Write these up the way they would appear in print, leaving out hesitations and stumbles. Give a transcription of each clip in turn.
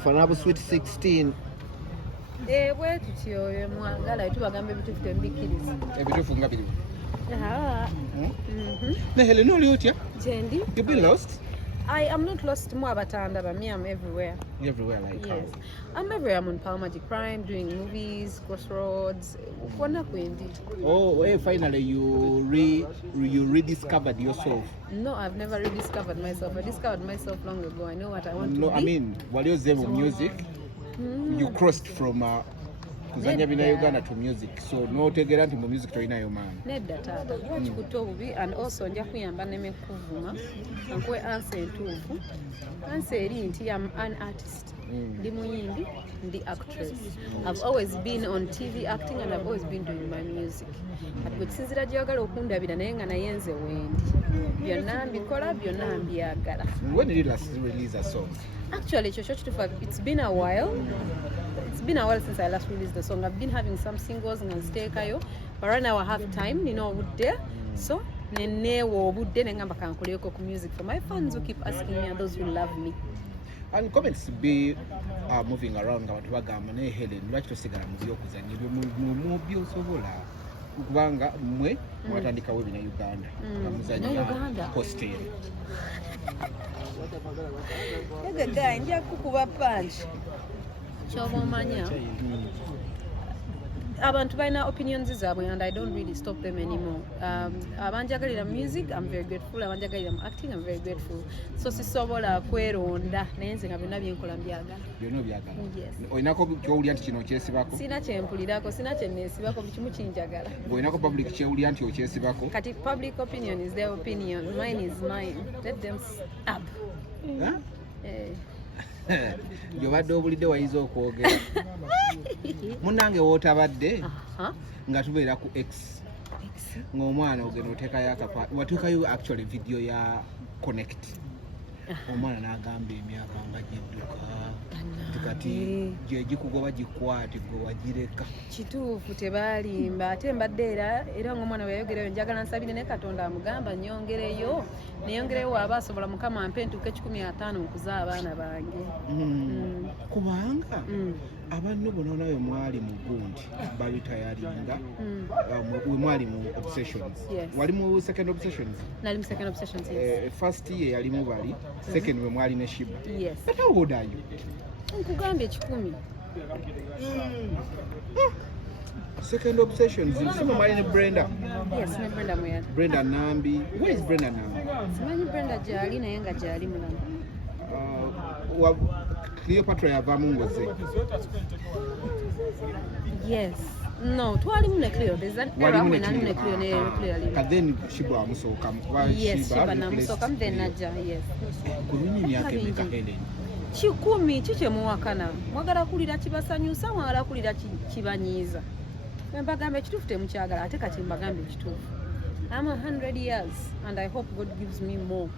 ofana bu sweet 16 bwe tutyo mwagala tubagamba ebitufu tembikiriza ebitufu nga biri Mhm. ne Helen oli otya Jendi. you been lost I am not lost mu abatanda but me I'm everywhere. everywhere like Yes. I'm everywhere. I'm on Power Magic Prime doing movies, Crossroads. Kwana kwendi. oh hey, finally you rediscovered yourself No, I've never rediscovered myself. I discovered myself long ago. I know what I want to no be. I mean wali ozemu music you crossed from kuzanya bina Uganda to music so notegera nti mu music tolinayo maana Nedda taata kikutte obubi and also nja kuyamba neme kuvuma nkwe answer entuufu answer eri nti I'm an artist ndi muyimbi ndi actress I've always been on TV acting and I've always been doing my music but bwe kisinzira gyagala okundabira naye nga naye nze wendi byonna mbikola byonna mbyagala when did you last release a song actually ekyo kyo kituufu it's been a while since I last released the song. I've been having some singles nga nziteekayo but right now I have time nina obudde so neneewo obudde nengamba kankoleko ku music for my fans who keep asking me and those who love me and comments be moving around nga abantu bagamba ne Helen lwaki tosigala mu byokuzanya ebyo mu byosobola kubanga mmwe mwatandikawo ebina Uganda nga muzanya hostel egagaye nja kukuba punch kyoba omanya abantu balina opinions zaabwe and I don't really stop them anymore abanjagalira music I'm very grateful abanjagalira mu acting I'm very grateful so sisobola kweronda naye nze nga byonna byenkola mbyagala byonna byagala Yes. olinako kyowulya nti kino kyesibako sina kyempulirako sina kyenneesibako buli kimu kinjagala olinako public kyewulya nti okyesibako kati public opinion is their opinion mine is mine let them up gyobadde obulidde wayinza okwogera munange wootabadde nga tubeera ku X ng'omwana ogenda oteekayo wateekayo actually video ya connect omwana n'agamba emyaka nga gidduka kati gyegikugoba gikwate gwe wagireka kituufu tebaalimba ate mbadde era ng'omwana bwe yayogerayo njagala nsabire ne Katonda amugamba nnyongereyo neyongereyo waaba asobola mukama ampe entuuka 15 okuza abaana bange kubanga abanno bonna nawe mwali mu gundi balitayalinga mwali mu obsessions wali mu second obsessions nali mu second obsessions yes first year yali mu bali second we mwali ne Shiba yes how old are you nkugambye 10 second obsessions nsoma mwali ne Brenda yes ne Brenda Muyala Brenda Nambi where is Brenda Nambi simanyi Brenda gyali naye nga gyali mulamu Cleopatra yavaamu ngoze yes no twalimu ne Cleo nalimu ne Cleo ne Cleo ali and then Shiba amusookamu yes Shiba namusookamu then najja yes kulunyi myaka emeka Helen 10 kikyemuwakana mwagala kulira kibasanyusa mwagala kulira kibanyiiza mbagamba ekituufu temukyagala ate kati mbagamba ekituufu I'm 100 years and I hope God gives me more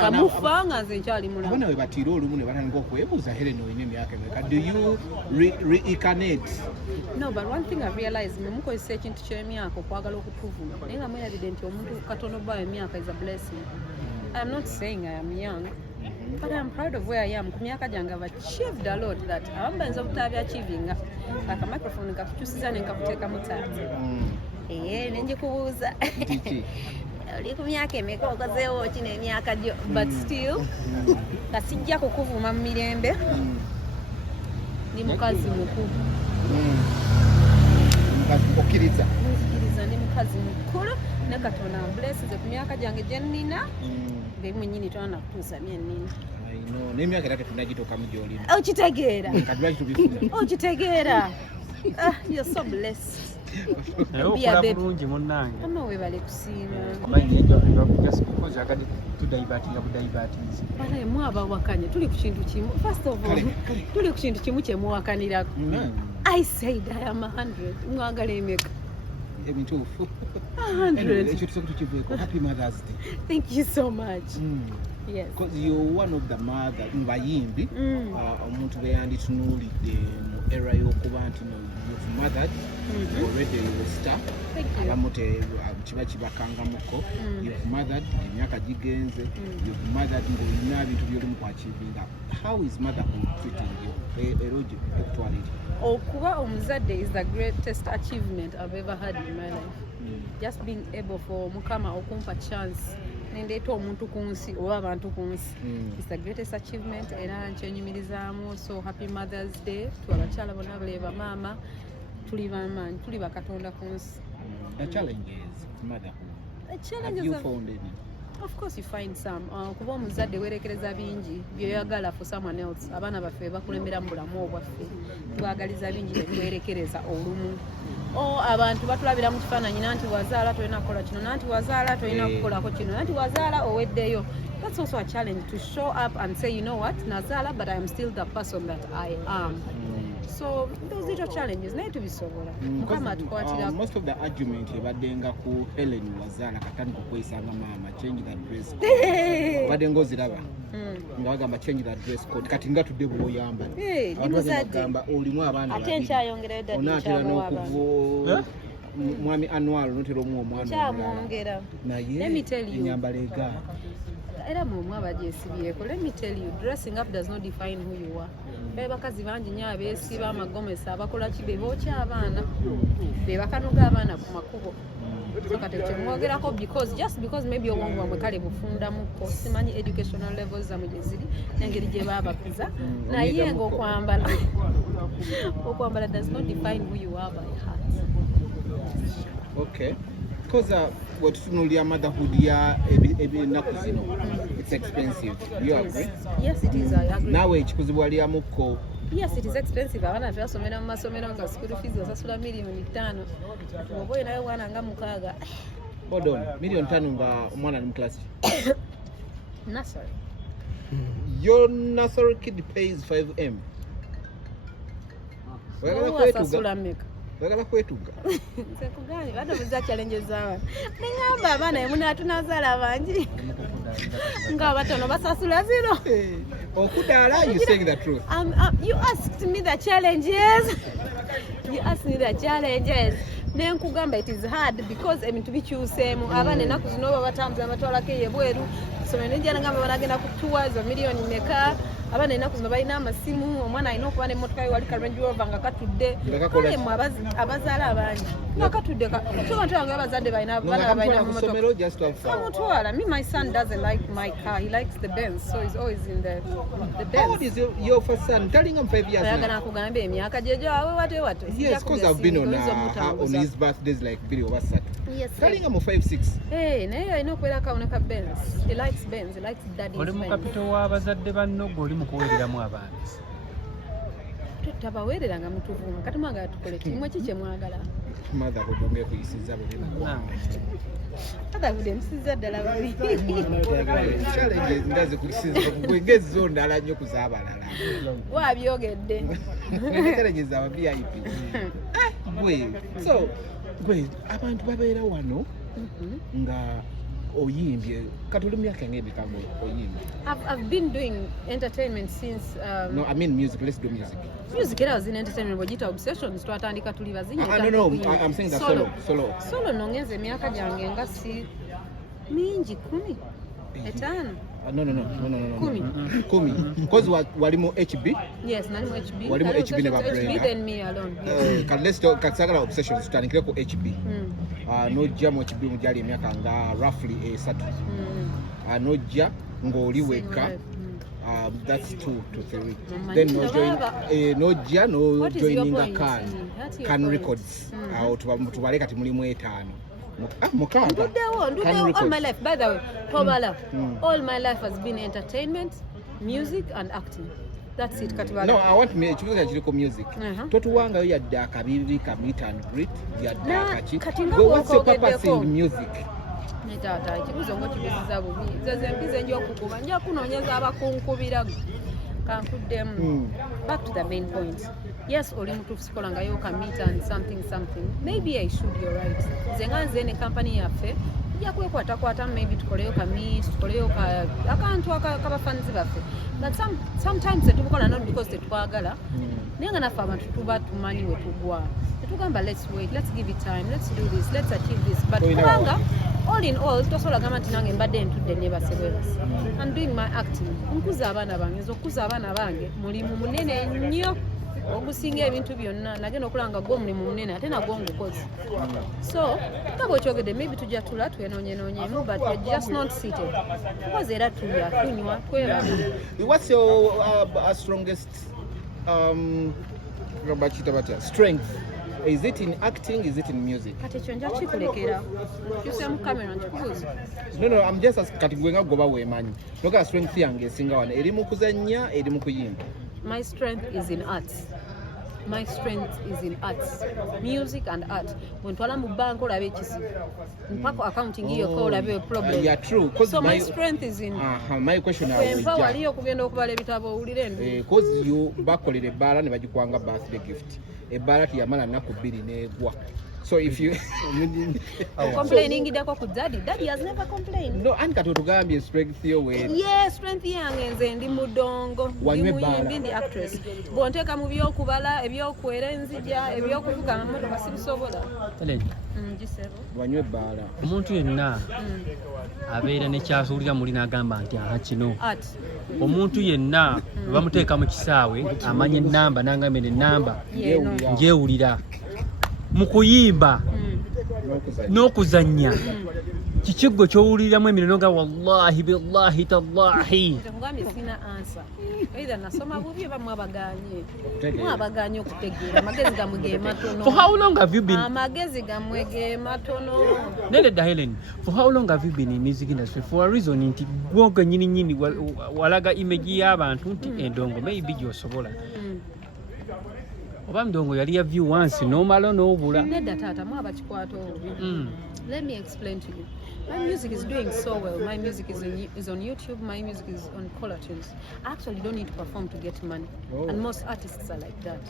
nga mufa nga nze nkyali mulamu abana we batiira olumu ne batandika okwebuuza Helen olina emyaka emeka do you reincarnate no but one thing I've realized mukozesa ekintu ky'emyaka okwagala okutuvuma naye nga mweyalidde nti omuntu katono bayo emyaka is a blessing I'm not saying I am young but I'm proud of where I am ku myaka gyange I've achieved a lot that abamu bayinza obutabyachievinga aka microphone nkakukyusiza ne nkakuteeka mu taati nenjikubuuza oli ku myaka emeka okozeewo ki n'emyaka gyo but still nga sijja kukuvuma mu mirembe ndi mukazi mukulu okkiriza nzikiriza ndi mukazi mukulu ne Katonda amblesize ku myaka gyange gye nnina be mwennyini twana kutuusa myennina n'emyaka era tetunagituukamu gy'olina okitegeera kadulaki tubifuna okitegeera you're so blessed okola bulungi munnange ama webale kusiima amanyi just because agadde tudaivatinga budaivatinzi banaye mwabawakanya tuli ku kintu kimu first of all tuli ku kintu kimu kyemuwakanirako I said I am 100 mwagala emeka ebintuufu 100 ekyo tusobola tukiveeko happy Mother's Day thank you so much Yes. Because you're one of the mother bayimbi omuntu beyanditunuulidde mu era y'okuba nti no you've mothered already you star abamu kiba kibakangamuko you've mothered emyaka gigenze you've mothered ng'olina ebintu by'olimu kwakivinga. How is motherhood treating you erogi ekutwalire? Okuba omuzadde is the greatest achievement I've ever had in my life. Just being able for Mukama okumpa chance nendeeta omuntu ku nsi oba abantu ku nsi is the greatest achievement era nkyenyumirizaamu. So happy Mother's Day to abakyala bonna bale bamaama, tuli bamaanyi, tuli bakatonda ku nsi. The challenges motherhood. The challenges have you found any? Of course you find some. Kuba omuzadde werekereza bingi byoyagala for someone else. Abaana baffe bakulembera mu bulamu obwaffe tubagaliza bingi byekwerekereza olumu. Abantu batulabira mu kifaananyi nanti wazaala tolina kukola kino, nanti wazaala tolina kukolako kino, nanti wazaala oweddeyo. That's also a challenge to show up and say, you know what, nazaala but I am still the person that I am. So those little challenges naye tubisobola. Mukama atukwatira. Most of the argument ebaddenga ku Helen wazaala katandika okwesanga maama change the dress code. Badde ng'oziraba nga bagamba change the dress code kati nga tudde bw'oyamba. Bagamba olimu abaana babiri. Ate nkyayongerayo ddala onaatera n'okuva mwami Anwar onotera omu omwana kyamwongera. naye ennyambala egaana. Era mumwe abagyesibyeko. Let me tell you, dressing up does not define who you are. Bakazi bangi nnyo abeesiba amagomesi abakola ki be bookya abaana be bakanuga abaana ku makubo. Kati kyemwogerako just because maybe obwongo bwamwe kale bufundamuko simanyi educational levels zamwe gye ziri n'engeri gye baabakuza naye ng'okwambala does not define who you are by heart. Okay. Because wetutunuulira motherhood ya ennaku zino it's expensive. You agree? Yes, it is. I agree. Naawe ekikuzibwalyamuko. Yes, it is expensive. Abaana basomera mu masomero nga school fees osasula miliyoni 5. Oba olinayo bwana nga 6. Hold on. Miliyoni 5 nga omwana ali mu class. Nursery. Your nursery kid pays 5M. Oyagala kwetuga. Nze kugani bado muza challenges z'abaana. Nengamba abaana emunatunazaala bangi. Nga batono basasula zero. Okudaala, you saying the truth. You asked me the challenges. Nenkugamba it is hard because ebintu bikyuseemu. Abaana ennaku zino babatambuza abatwalako ey'ebweru. Somero nejja nagamba banagenda ku tours za miliyoni meka. Abaana ennaku zino balina amasimu, omwana alina okuba n'emmotoka ye wali ka Range Rover nga katudde. Kalemu abazaala abangi nga katudde abantu bange abazadde balina abaana balina mu mmotoka. Mutwala. Me, my son doesn't like my car. He likes the Benz, so he's always in the Benz. How old is your first son? Telling him 5 years now. Ayagala nkugamba emyaka gyejo awe wato. Yes, because I've been on his birthdays like Billy Obasat. Yes. Telling him 5, 6. Hey, naye alina okubeera kauna ka Benz. He likes Benz. He likes daddy's Benz. Oli mu kapito w'abazadde banno gw'oli mu kuweereramu abaana. Tabaweereranga mutuvuma kati mwagala tukole kimwe kiki mwagala. Mother kujongea kuyisiza bwe Motherhood msiza ddala babi. Challenges ndaze kuyisiza kwegezi zo ndala nnyo kuzaabalala. Wabyogedde. Challenges aba VIP. So abantu babeera wano nga oyimbye katuli myaka ng'ebikago oyimbye. I've been doing entertainment since no, I mean music. Let's do music. Music era was in entertainment bwogita obsessions twatandika tuli bazinyi. No, I'm saying the solo. Nongenze emyaka gyange nga si mingi 10 5. No. 10. Because walimu HB. Yes, nalimu HB. Walimu HB ne HB then me alone. Let's talk katsagala obsessions tutandikire ku HB. Nojja mu HB mujali emyaka nga roughly 3. Nojja ng'oli weka. That's 2 to 3. Then nojja no joining the Can Records. Tubale kati mulimu 5. All my life, by the way, all my life has been entertainment, music and acting. That's it. No, I want me to do music. Totuwangayo yadde akabibi ka meet and greet yadde akachi. What's your purpose in music? Nitata ekibuzo ngo kibisiza bubi. Nze mbize njo okukuba nja kunoonyeza abakunkubira kankuddemu. Back to the main point. Yes, oli mutuufu sikola nga yo ka meet and something. Maybe I should, you're right. Nze nga nze ne company yaffe tujja kwekwatakwata maybe tukoleyo kamis tukoleyo akantu akabafaanizi baffe but sometimes tetubukola not because tetwagala naye nga naffe abantu tuba tumanyi we tugwa tetugamba let's wait, let's give it time, let's do this, let's achieve this but kubanga all in all tosobola gamba nti nange mbadde ntudde nebase bwebase I'm doing my acting nkuza abaana bange nze okuza abaana bange mulimu munene nnyo ogusinga ebintu byonna nagenda okulanga gwo mulimu munene ate nagwo ngukozi so nga bwekyogedde maybe tujja tula twenonyenonyemu but we're just not seated tukoze era tulya tunywa twebala. What's your strongest strength? Is it in acting? Is it in music? Kati ekyo nja kikulekera kyusemu kamera nkikubuuza. No, I'm just asking kati gwe nga goba weemanyi noka strength yange esinga wano eri mu kuzannya eri mu kuyimba. My strength is in arts. My strength is in arts, music and art. When twala mu bank olabe ekizibu mpaka accounting hiyo ko olabe problem. Yeah, true. So my strength is in my question Wemba waliyo kugenda okubala ebitabo owulire ndo. Cause you bakolera ebbaala ne bagikwanga birthday gift. Ebbaala tiyamala nnaku 2 n'egwa. So if you complaining dako ku daddy has never complained. No, and kati otugambye strength yo we. Yes, strength yange nze ndi mudongo ndi muyimbi ndi actress bonteeka mu byokubala ebyokwera enzija ebyokuvuga amamotoka sibisobola. Gisebo wanywe bbaala omuntu yenna abeera nekyasuulira muli n'agamba nti aha kino omuntu yenna bamuteeka mu kisaawe amanya ennamba n'angambye ennamba njewulira mu kuyimba n'okuzannya kikiggo kyowuliramu emiriro nga wallahi billahi tallahi sina answer either nasoma bubi oba mwabaganye okutegeera amagezi gamwe ge matono. For how long have you been amagezi gamwe ge matono Neleda Helen, for how long have you been in music industry? For a reason nti gwoga nyini walaga image y'abantu nti endongo maybe gyosobola oba ndongo yali ya view once nomalo n'obula nedda taata mwabakikwata obubi. Let me explain to you. My music is doing so well. My music is on YouTube. My music is on Caller Tunes. I actually don't need to perform to get money. And most artists are like that.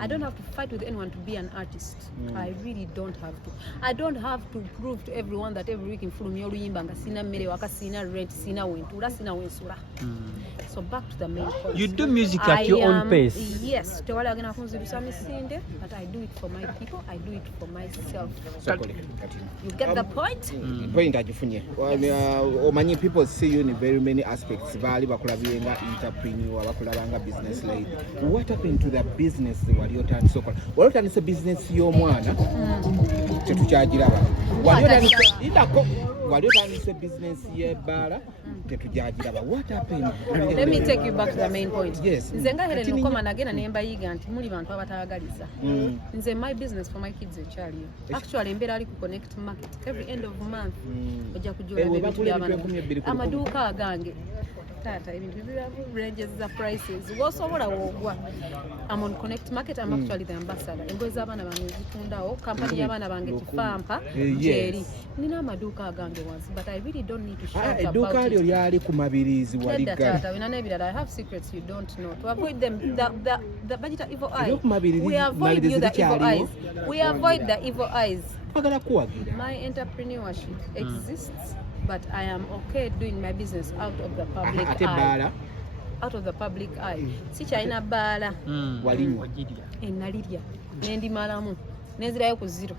I don't have to fight with anyone to be an artist. I really don't have to. I don't have to prove to everyone that every week in Fulumyo Luyimbanga sina mere waka sina rent sina wentura sina wensura. So back to the main point. You do music at your own pace. Yes. Tewala agena kunzirusa misinde, but I do it for my people. I do it for myself. You get the point? Point agifunye. Omanyi people see you in very many aspects. Bali bakulabye nga entrepreneur, bakulabanga business lady. What happened to the business wali otandise okola? Wali otandise business y'omwana tetukyagiraba. Wali otandise business y'ebbaala tetukyagiraba. What happened? Let me take you back to the main point. Yes. Nze nga Helen Mukoma nagenda ne mbayiga nti muli bantu abatayagaliza. Nze my business for my kids ekyaliyo. Actually embeera ali ku Connect Market every end of month. Ojja kujula ebintu by'abantu. Amaduuka agange. Tata ebintu ranges the prices. Wosobola wogwa. I'm on Connect Market. I'm actually the ambassador. Engoye z'abaana bange zitundawo. Company y'abaana bange Kifampa. Jerry. Nina amaduuka agange once, but I really don't need to shout about it. Edduuka lyo lyali ku Mabirizi waliga. Tata wina nebirala. I have secrets you don't know. To avoid them, the budget evil eyes. We avoid you the evil eyes. We avoid the evil eyes. My entrepreneurship exists, but I am okay doing my business out of the public eye. Out of the public eye. Sikyalina bbaala. Walinywa. Enalirya. Nendimalamu. Nenzirayo ku zero.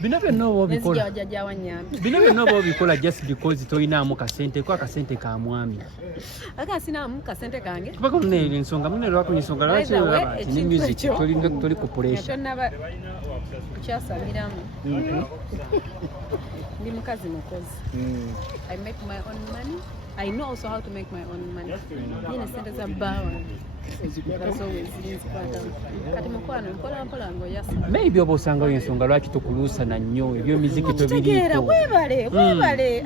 Bino byonna obikola. Jajawa nyambi. Bino byonna obikola just because toyinaamu kasente ko akasente ka mwami. Aka sinaamu kasente kange. Tupaka munene ensonga munene lwako ensonga lwaki olaba ni music toli ku pressure. Kyonna kukyasaliramu. Ndi mukazi mukozi. I make my own money. I know also how to make my own money. Nina sente za bbawa. Maybe oba osangayo ensonga lwaki tokuluusana nnyo ebyo miziki tobiriiko. Weebale.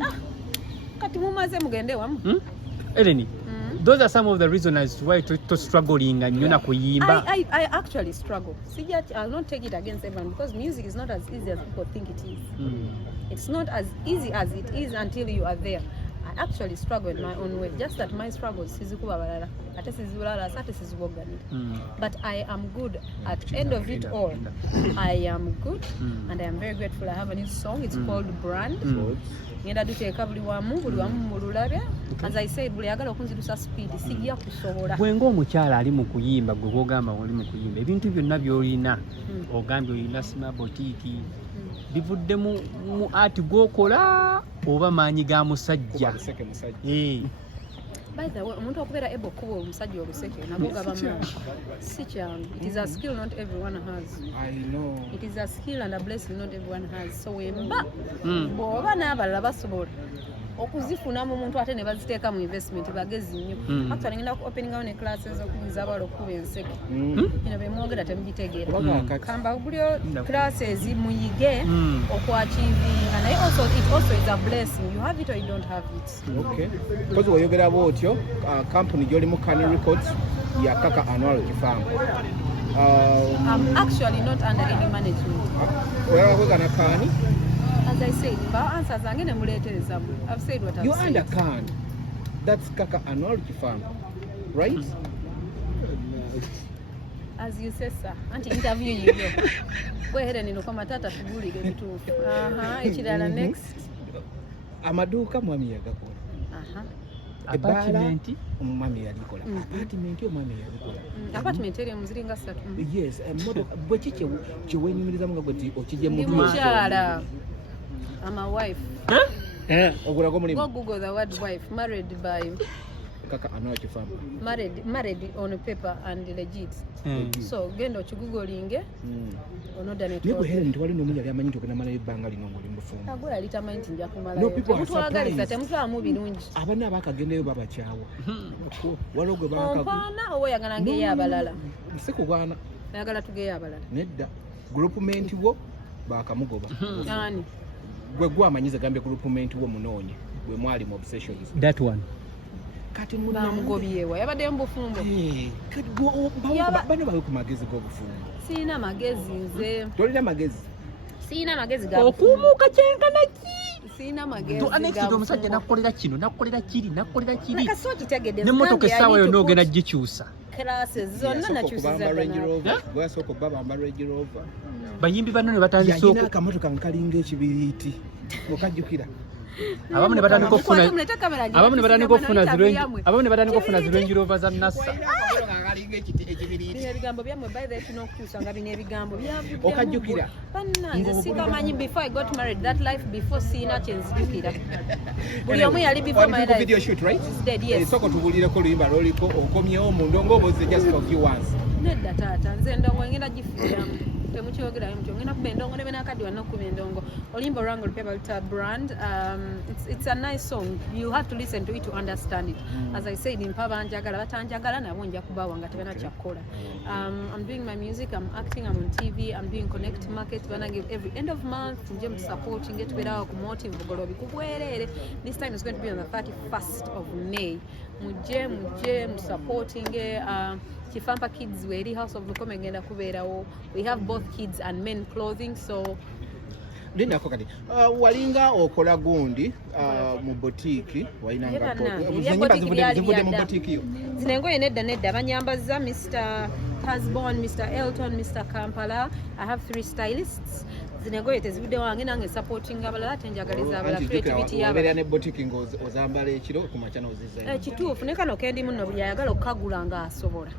Kati mumaze mugende wamu. Eleni, those are some of the reasons as to why to struggling nnyo na kuyimba. I actually struggle. I'll not take it against everyone because music is not as easy as people think it is. It's not as easy as it is until you are there. I actually struggle in my own way. Just that my struggles sizikuba balala. Ate sizibulala ate siziboganira. But I am good at end of it all. I am good and I am very grateful. I have a new song. It's called Brand. Ngenda duteeka buli wamu mululabya. As I said, buli agala okunzirusa speed sijja kusobola. Bwenga omukyala ali mu kuyimba gwe ogamba oli mu kuyimba ebintu byonna by'olina ogambye olina sima boutique bivudde mu art gwokola oba maanyi ga musajja. By the way, omuntu okubeera able okuba omusajja oluseke nabwo gaba si kyangu. It is a skill not everyone has. I know. It is a skill and a blessing not everyone has. So wemba bw'oba n'abalala basobola okuzifunamu omuntu ate ne baziteeka mu investment bagezi nnyo. Actually ngenda ku opening awo ne classes okubiza abawala okuba enseke. Bino bemwogera temugitegeera. Kamba buli classes muyige okwachivinga naye it also is a blessing. You have it or you don't have it. Okay. Because oyogera bwotyo company gy'oli mu Kani Records ya Kaka Anwar Kifamba. I'm actually not under any management. Oyagala kwegana Kani? As I said, answers I'm going to I've said what I've you said. You understand? That's Kaka Anwar Kifamba, right? As you say, sir. Anti interview you. Go ahead and inokoma tata shughuli gebitu. Ekirala next. Amaduka mwami yagakola. Apartment mwami yalikola. Apartment yo mwami yalikola. Apartment eri muziringa 3. Yes, motoka bwe kike kiwenyumiriza mu gati okije mu mukyala. I'm a wife. Ogulako mulimu. Go Google the word wife. Married by Kaka Anwar Kifamba. Married on paper and legit. So genda okigugolinge. Onoda network. Nibo heri ntwali no munyali amanyi tokena mala ebanga lino ngoli mbufumu. Agwe ali tamanyi nja kumala. No people are surprised. Temutwa mu birungi. Abana bakagendeyo baba kyawa. Walogwe baka. Ompana owo yagala ngeyo abalala. Sikugwana. Yagala tugeyo abalala. Nedda. Groupment wo bakamugoba. Nani? Gwe gwamanyiza gambe groupment wo munonye. Gwe mwali mu obsessions. That one. Kati muna mugobyewa yabadde mbufumbo. Kati bano bawe ku magezi g'obufumbo. Sina magezi nze. Tolina magezi. Sina magezi ga. Okumuka kyenkana ki? Sina magezi. To anexi omusajja nakolera kino nakolera kiri. Nakasoti tegede. Nemmotoka essaawa yonna ogenda gikyusa. Classes zonna nakyusiza. Gwasoko baba Range Rover. Bayimbi bano ne batandise yalina akamotoka nkalinga ekibiriiti. Okajjukira. Abamu ne batandika okufuna Range Rover za NASA. Ebigambo byamwe by the way tunokukyusa nga bino ebigambo byavudde. Okajjukira. Bannange sigamanyi before I got married that life before sina kyenzijukira. Buli omu yali before my life. Video shoot, right? It's dead, yes. Soko tubulireko luyimba loliko okomyewo mu ndongo oboze just a few ones. Nedda taata nze endongo ngenda gifiiramu. Temukyogerayo mutyo ngenda kuba endongo ne benakaddi wanna okuba endongo. Oluyimba olwange olupepa luta Brand. It's a nice song. You have to listen to it to understand it. As I said, mpa banjagala batanjagala nabo nja kubawa nga tebana kyakola. I'm doing my music, I'm acting, I'm on TV, I'm doing Connect Market. Banange every end of month nje mu supporting it beerawo ku motive bugolobi kubwerere. This time is going to be on the 31st of May. Muje mu supporting Kifamba Kids Weri House of Lukome ngenda kubeerawo. We have both kids and men clothing, so Linda kokati. Walinga okola gundi mu boutique wainanga zivude mu boutique yo. Zinengoye nedda banyambaza Mr. Hasborn, Mr. Elton, Mr. Kampala. I have 3 stylists. Zinengoye tezivudde wange nange supporting abalala tenjagaliza abala creativity yabo. Obeera ne boutique ozambala ekiro ku machana oziza. Kituufu ne kano kendi muno buli ayagala okukagula nga asobola.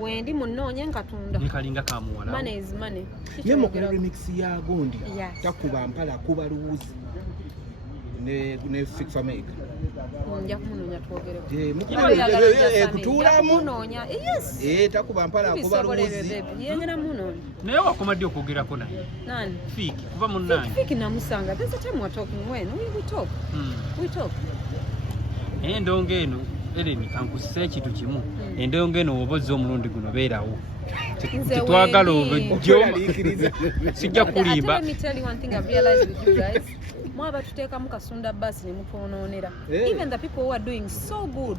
Wendi munoonye nkatunda. Nkalinga kamuwala. Money is money. Ye mukola remix ya gundi. Yes. Takuba mpala kuba luwuzi. Ne fix America. Nja kumunoonya twogere. Kutuulamu. Munoonya. Yes. Takuba mpala kuba luwuzi. Yengera munoonya. Naye wakomadde okwogerako naye. Nani? Fiki kuva munnange. Fiki namusanga. There's a time we're talking when we talk. We talk. Endongo eno Ellen kankusisa ekintu kimu. Endongo eno obozza omulundi guno beerawo. Tetwagala obujjo. Sijja kulimba. Let me tell you one thing I've realized with you guys. mwaba tuteekamu kasunda basi ne mutwonoonera. Even the people who are doing so good,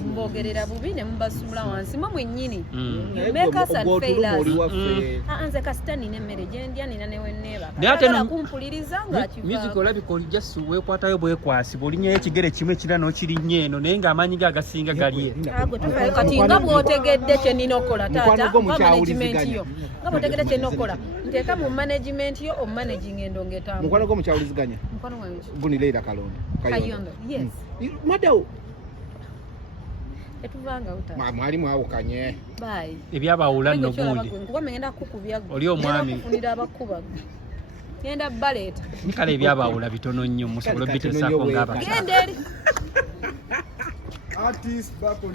mbogerera bubi ne mubasumula wansi mwe mwennyini. You make us and fail us. Nze kasita nina emmere gye ndya nina ne wenneeba. Naye kumpuliriza ng'akivaako. Music olabika oli just weekwatayo bwekwasi bw'olinyayo ekigere kimu ekira n'okirinnye eno naye ng'amaanyi ge agasinga gali kati nga bw'otegedde kye nina okukola taata nga management yo nga bw'otegedde kye nina okukola nteeka mu management yo omumanaging endongo etambula. Mukwano gw'omukyawuliziganya mukwano gwange guni Leila Kayondo. Yes. Madawo etuvanga uta mwali mwawukanye bye ebyabawula nno gundi kuba ngenda kukubya oli omwami kufunira abakuba ngenda baleta nikala ebyabawula bitono nnyo musobola bitesaako ng'aba genda eri